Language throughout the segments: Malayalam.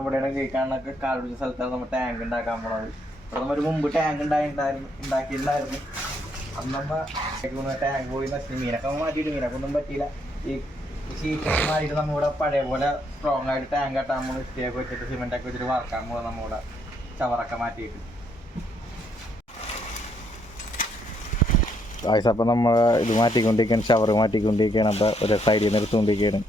ഇവിടെയാണ് കേൾക്കാനൊക്കെ കാൽ പിടിച്ച സ്ഥലത്താണ് നമ്മൾ ടാങ്ക് ഉണ്ടാക്കാൻ പോണത്. ഇവിടെ നമ്മൾ മുമ്പ് ടാങ്ക് ഉണ്ടായിട്ടുണ്ടായിരുന്നു ഉണ്ടാക്കിയിട്ടുണ്ടായിരുന്നു അന്ന് നമ്മ ടാങ്ക് പോയി നശിച്ചു. മീനൊക്കെ മാറ്റിയിട്ട് മീനൊക്കെ ഒന്നും പറ്റിയില്ല. ഈ ഷീറ്റൊക്കെ മാറിയിട്ട് നമ്മളിവിടെ പഴയ പോലെ സ്ട്രോങ് ആയിട്ട് ടാങ്ക് കെട്ടാൻ പോകുന്നു ഒക്കെ വെച്ചിട്ട് സിമെന്റ് ഒക്കെ വെച്ചിട്ട് വാർക്കാൻ പോകുന്നത് നമ്മളിവിടെ ചവറൊക്കെ മാറ്റിയിട്ട്. ആയിസപ്പം നമ്മൾ ഇത് മാറ്റിക്കൊണ്ടിരിക്കുകയാണ് ഷവർ മാറ്റിക്കൊണ്ടിരിക്കുകയാണ് അപ്പോൾ ഒരു സൈഡിൽ നിന്ന് എടുത്തുകൊണ്ടിരിക്കുകയാണ്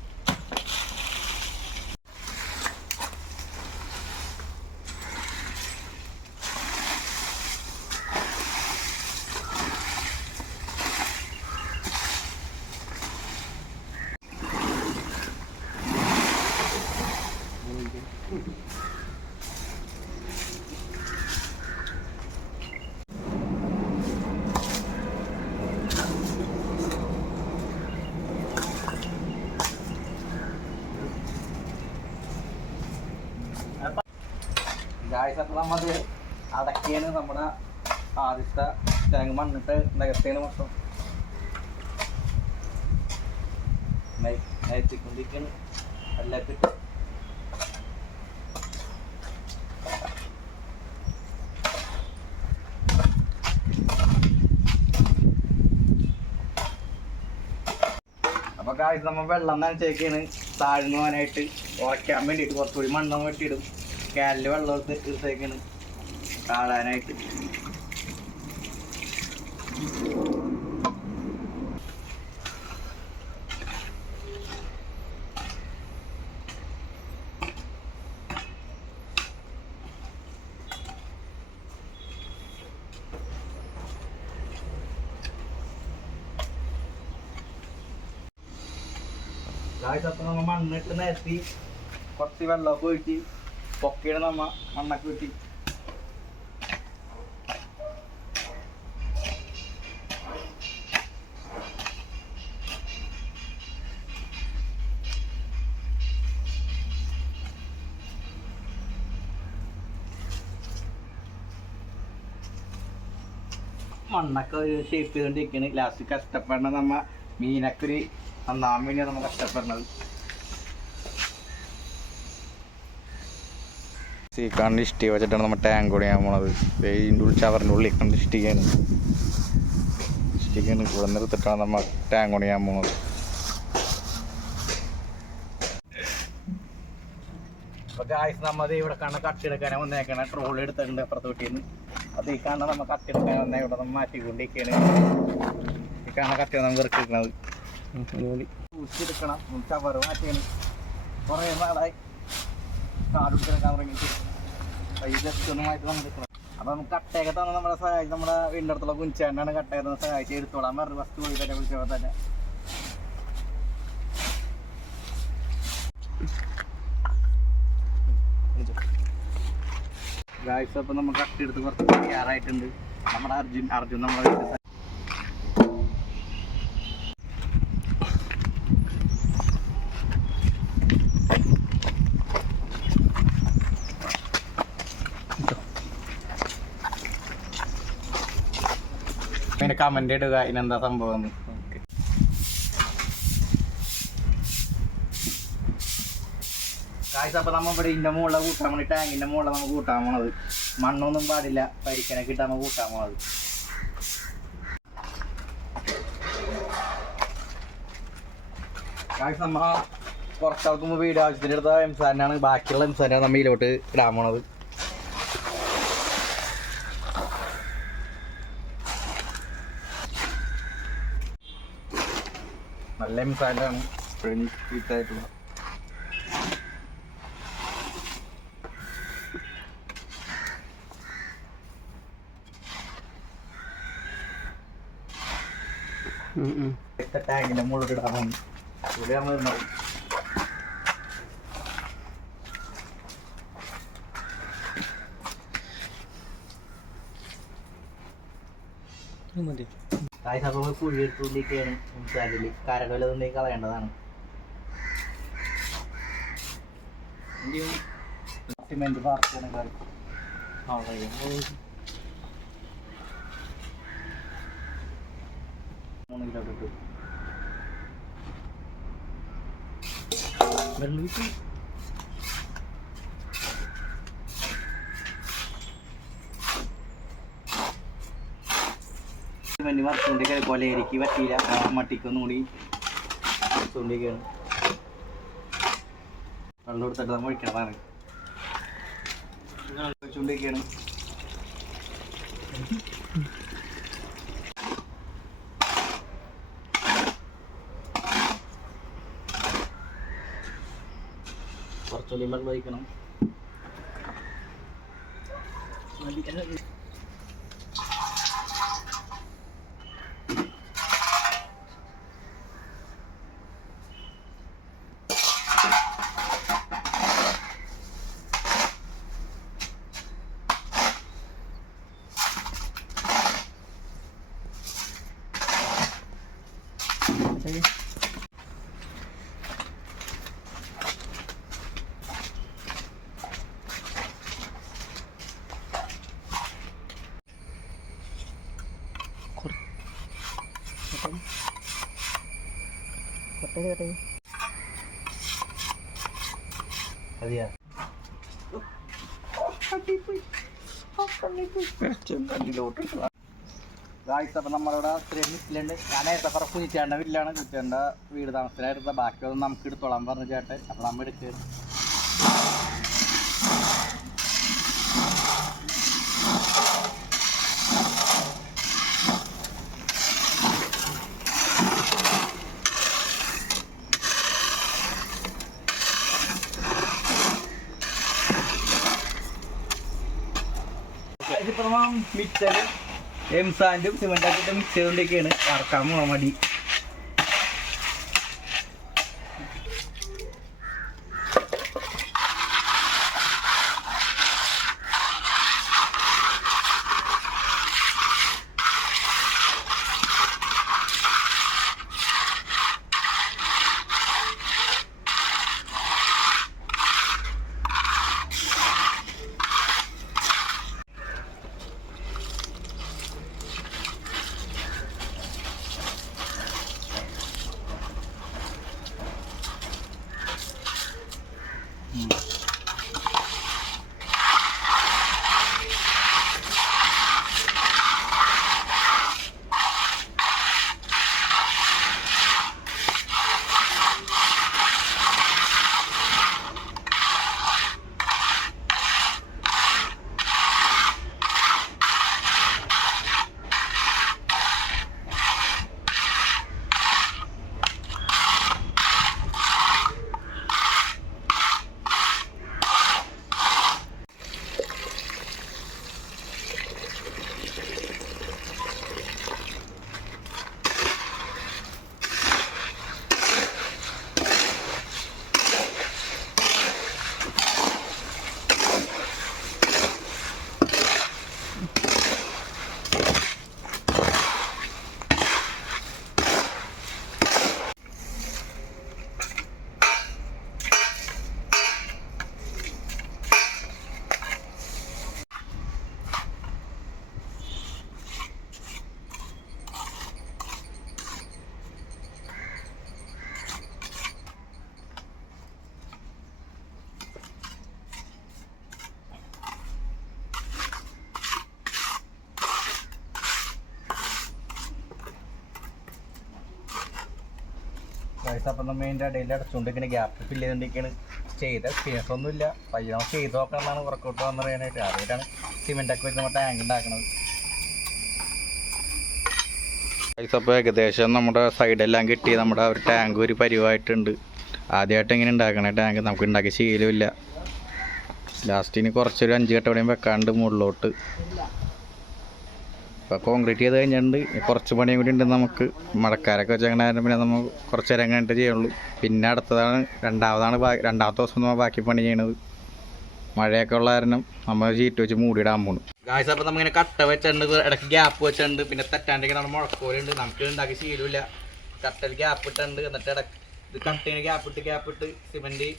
ഗായ്സ് നമ്മൾ അടക്കിയാണ് നമ്മുടെ ആദ്യത്തെ ടാങ്ക് മണ്ണിട്ട് നികത്തേണ് മൊത്തം. നയത്തിക്കൊണ്ടിരിക്കുകയാണ് എല്ലാത്തിട്ട്. അപ്പൊ കാഴ്ച നമ്മൾ വെള്ളം നനച്ചേക്കാണ്. താഴ്ന്നു പോകാനായിട്ട് ഉറയ്ക്കാൻ വേണ്ടിയിട്ട് കുറച്ചുകൂടി മണ്ണം വെട്ടിയിടും. കാലിൽ വെള്ളം എടുത്ത് എടുത്തേക്കാണ്. കാണാനായിട്ട് ഗായ്സ് അപ്പം നമ്മ മണ്ണിട്ട് നിരത്തി കുറച്ച് വെള്ളമൊക്കെ ഒഴിച്ച് പൊക്കയുടെ നമ്മ മണ്ണൊക്കെ വെട്ടി. മണ്ണൊക്കെ ഷേപ്പ് ചെയ്തുകൊണ്ടിരിക്കുകയാണ് ലാസ്റ്റ് കഷ്ടപ്പെടണം നമ്മ മീനൊക്കെ ഒരു നന്നാൻ വേണ്ടിയാണ് നമ്മൾ സീക്കാണ്ട് ഇഷ്ടി വെച്ചിട്ടാണ് നമ്മൾ ടാങ്ക് കുടിയാൻ പോണത്. ഇതിന്റെ ഉള്ളിൽ ചവറിന്റെ ഉള്ളിൽ കണ്ട് ഇഷ്ടിക്കാണ് ഇഷ്ടിക്കാണ് ഇവിടെ നിർത്തിട്ടാണ് നമ്മൾ ടാങ്ക് കുടിയാൻ പോണത്. ഗായ്സ് നമ്മത് ഇവിടെ കാണുന്ന കട്ടെടുക്കാനാ വന്നേക്കണ. ട്രോൾ എടുത്തിട്ടുണ്ട് അപ്പുറത്ത് വീട്ടിന്ന്. അത് ഈ കാണുന്ന നമ്മ കട്ടെടുക്കാൻ വന്നേ. ഇവിടെ നമ്മൾ മാറ്റിക്കൊണ്ടിരിക്കുകയാണ് ഈ കാണുന്ന കട്ടിയാണ് നമ്മൾ വെറുക്കുന്നത് ഊറ്റിയെടുക്കണം ചവറ് മാറ്റിയാണ്. കുറേ നാളായി. നമ്മൾ നമുക്ക് കട്ടയൊക്കെ തന്നെ നമ്മളെ സഹായിച്ച് നമ്മുടെ വീടിന്റെ അടുത്തുള്ള കുഞ്ചേണ്ടാണ് കട്ടയൊക്കെ തന്നെ സഹായിച്ച് എടുത്തോളാൻ പറഞ്ഞു ഫസ്റ്റ് പോയി തന്നെ വിളിച്ചപ്പോൾ തന്നെ ഗായ്സ് അപ്പോൾ നമ്മൾ കട്ടെടുത്ത് കുറച്ച് തയ്യാറായിട്ടുണ്ട്. നമ്മുടെ അർജുൻ അർജുൻ നമ്മളെ കമന്റ് ഇടുക. അതിനെന്താ സംഭവം? അപ്പൊ നമ്മ ഇവിടെ ഇന്റെ മുകളിലെ കൂട്ടാൻ വേണ്ടി ടാങ്കിന്റെ മുകളിലെ നമ്മൾ കൂട്ടാൻ പോണത്. മണ്ണൊന്നും പാടില്ല. പരിക്കനൊക്കെ കിട്ടാൻ കൂട്ടാൻ പോണത്. നമ്മ കുറച്ചാൾക്ക് മുമ്പ് വീഡിയോ ആവശ്യത്തിന് എംസാനാണ് ബാക്കിയുള്ള എംസാനാണ് നമ്മ ഇതിലോട്ട് ഇടാൻ പോണത്. നല്ല എംസാനാണ് ഇപ്പോഴും ഹീറ്റായിട്ടുള്ള ടാങ്കിന്റെ മുകളിൽ ഇടാൻ നമ്മൾ മതി. കായ് സംഭവം കുഴി എടുത്തുകൊണ്ടിരിക്കുകയാണ് ഇൻസാനിൽ കരകലതുണ്ടെങ്കിൽ കളയേണ്ടതാണ്. സിമെന്റ് പാർക്കാണ് മൂന്ന് കിലോ കിട്ടും വെള്ളം സിമെന്റ് മറച്ചുകൊണ്ടിരിക്കുക കൊലയരിക്ക് പറ്റിയില്ല. മട്ടിക്കൊന്നും കൂടി മറച്ചുകൊണ്ടിരിക്കുകയാണ് വെള്ളം എടുത്തിട്ട് നമ്മൾ ഒഴിക്കണതാണ് ഒഴിച്ചുകൊണ്ടിരിക്കുകയാണ് കുറച്ചുകൂടി വെള്ളം ഒഴിക്കണം. natin. Patay Habis ya. Habis pun. Apa ni tu? Jangan dilotot lah. അപ്പം നമ്മളിവിടെ ഇത്രയും വീട്ടിലുണ്ട്. നേരത്തെ പറഞ്ഞ കുഞ്ഞിച്ചേണ്ട വീട്ടിലാണ്. കുഞ്ഞിച്ചേണ്ട വീട് താമസത്തിലായിരുന്ന. ബാക്കിയൊന്നും നമുക്ക് എടുത്തോളാൻ പറഞ്ഞു ചേട്ടൻ. അപ്പം നമ്മൾ എടുക്കുക ഇതിപ്പോൾ മിക്സർ എംസാൻഡും സിമെന്റാക്കിയിട്ട് മിക്സ് ചെയ്തുകൊണ്ടൊക്കെയാണ് വറക്കാൻ മടി. ഗൈസ് അപ്പം നമ്മൾ അതിന്റെ ഇടയിൽ അടച്ചുകൊണ്ടിരിക്കുന്ന ഗ്യാപ്പ് ഫില്ല് ചെയ്തുകൊണ്ടിരിക്കുകയാണ് ചെയ്ത എക്സ്പീരിയൻസ് ഒന്നുമില്ല. പയ്യ ചെയ്ത് നോക്കാമെന്നാണ് വർക്കൗട്ട് വന്ന് പറയാനായിട്ട്. സിമെന്റൊക്കെ വെച്ച് നമ്മൾ ടാങ്ക് ഉണ്ടാക്കുന്നത് ഗൈസ് അപ്പോൾ ഏകദേശം നമ്മുടെ സൈഡെല്ലാം കിട്ടി. നമ്മുടെ ഒരു ടാങ്ക് ഒരു പരിവായിട്ടുണ്ട്. ആദ്യമായിട്ട് ഇങ്ങനെ ഉണ്ടാക്കണേ ടാങ്ക് നമുക്ക് ഉണ്ടാക്കി ശീലമില്ല. ലാസ്റ്റിന് കുറച്ചൊരു അഞ്ച് കെട്ടവിടെയും വെക്കാണ്ട് മുകളിലോട്ട്. ഇപ്പോൾ കോൺക്രീറ്റ് ചെയ്ത് കഴിഞ്ഞിട്ടുണ്ട്. കുറച്ച് പണിയും കൂടി ഉണ്ട് നമുക്ക്. മഴക്കാരൊക്കെ വെച്ച് അങ്ങനെ പിന്നെ നമ്മൾ കുറച്ച് നേരം കഴിഞ്ഞിട്ട് ചെയ്യുള്ളൂ. പിന്നെ അടുത്തതാണ് രണ്ടാമതാണ് രണ്ടാമത്തെ ദിവസം നമ്മൾ ബാക്കി പണി ചെയ്യണത്. മഴയൊക്കെ ഉള്ള കാരണം നമ്മൾ ചീറ്റ് വെച്ച് മൂടിയിടാൻ പോണു. ഗായ്സ് അപ്പോൾ നമ്മളിങ്ങനെ കട്ട വെച്ചിട്ടുണ്ട്. ഇടയ്ക്ക് ഗ്യാപ്പ് വെച്ചിട്ടുണ്ട്. പിന്നെ തെറ്റാണ്ടെങ്കിൽ നമ്മുടെ മുഴക്കോലുണ്ട്. നമുക്ക് ഉണ്ടാക്കി ശീലമില്ല. കട്ടൽ ഗ്യാപ്പ് ഇട്ടുണ്ട് എന്നിട്ട് ഇടയ്ക്ക് ഇത് കട്ടയിൽ ഗ്യാപ്പ് ഇട്ട് ഗ്യാപ്പ് ഇട്ട് സിമെന്റ്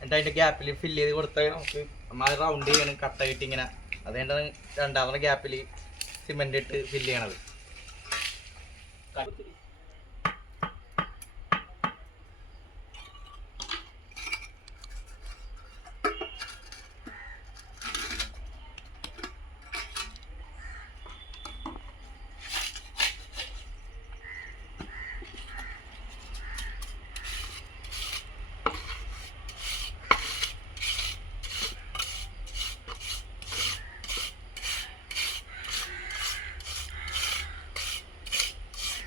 എന്നിട്ട് അതിന്റെ ഗ്യാപ്പിൽ ഫില്ല് ചെയ്ത് കൊടുത്താൽ നമുക്ക് നമ്മൾ റൗണ്ട് ചെയ്യണം. കട്ട ഇങ്ങനെ. അതുകൊണ്ടാണ് രണ്ടാമത്തെ ഗ്യാപ്പിൽ സിമെന്റ് ഇട്ട് ഫില്ല് ചെയ്യണത്.